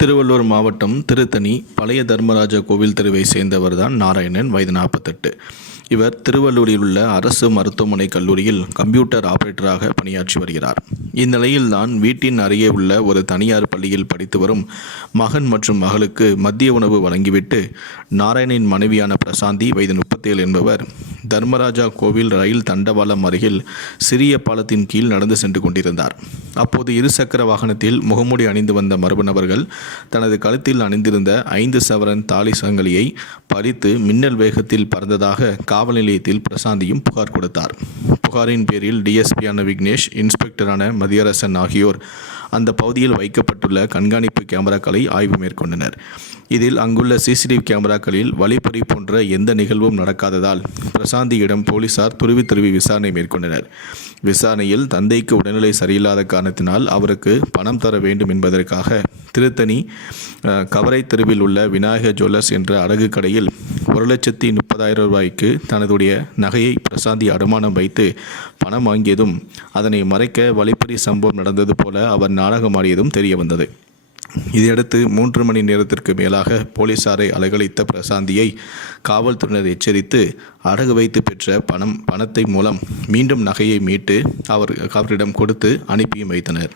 திருவள்ளூர் மாவட்டம் திருத்தணி பழைய தர்மராஜா கோவில் தெருவை சேர்ந்தவர்தான் நாராயணன் வயது நாற்பத்தெட்டு. இவர் திருவள்ளூரில் உள்ள அரசு மருத்துவமனை கல்லூரியில் கம்ப்யூட்டர் ஆபரேட்டராக பணியாற்றி வருகிறார். இந்நிலையில்தான் வீட்டின் அருகே உள்ள ஒரு தனியார் பள்ளியில் படித்து வரும் மகன் மற்றும் மகளுக்கு மதிய உணவு வழங்கிவிட்டு நாராயணின் மனைவியான பிரசாந்தி வயது முப்பத்தேழு என்பவர் தர்மராஜா கோவில் ரயில் தண்டவாளம் அருகில் சிறிய பாலத்தின் கீழ் நடந்து சென்று கொண்டிருந்தார். அப்போது இருசக்கர வாகனத்தில் முகமூடி அணிந்து வந்த மர்ம நபர்கள் தனது கழுத்தில் அணிந்திருந்த ஐந்து சவரன் தாலி சங்கிலியை பறித்து மின்னல் வேகத்தில் பறந்ததாக காவல் நிலையத்தில் பிரசாந்தியும் புகார் கொடுத்தார். புகாரின் பேரில் டிஎஸ்பியான விக்னேஷ் இன்ஸ்பெக்டரான மதியரசன் ஆகியோர் அந்த பகுதியில் வைக்கப்பட்டுள்ள கண்காணிப்பு கேமராக்களை ஆய்வு மேற்கொண்டனர். இதில் அங்குள்ள சிசிடிவி கேமராக்களில் வழிப்பறி போன்ற எந்த நிகழ்வும் நடக்காததால் பிரசாந்தியிடம் போலீசார் துருவி துருவி விசாரணை மேற்கொண்டனர். விசாரணையில் தந்தைக்கு உடல்நிலை சரியில்லாத காரணத்தினால் அவருக்கு பணம் தர வேண்டும் என்பதற்காக திருத்தணி கவரை தெருவில் உள்ள விநாயகர் ஜுவல்லர்ஸ் என்ற அடகு கடையில் ஒரு லட்சத்தி முப்பதாயிரம் ரூபாய்க்கு தனதுடைய நகையை பிரசாந்தி அடமானம் வைத்து பணம் வாங்கியதும் அதனை மறைக்க வழிப்பறி சம்பவம் நடந்தது போல அவர் நாடகமாடியதும் தெரிய வந்தது இதையடுத்து மூன்று மணி நேரத்திற்கு மேலாக போலீசாரை அலகழித்த பிரசாந்தியை காவல்துறையினர் எச்சரித்து அடகு வைத்து பெற்ற பணம் பணத்தை மூலம் மீண்டும் நகையை மீட்டு அவர் அவரிடம் கொடுத்து அனுப்பியும் வைத்தனர்.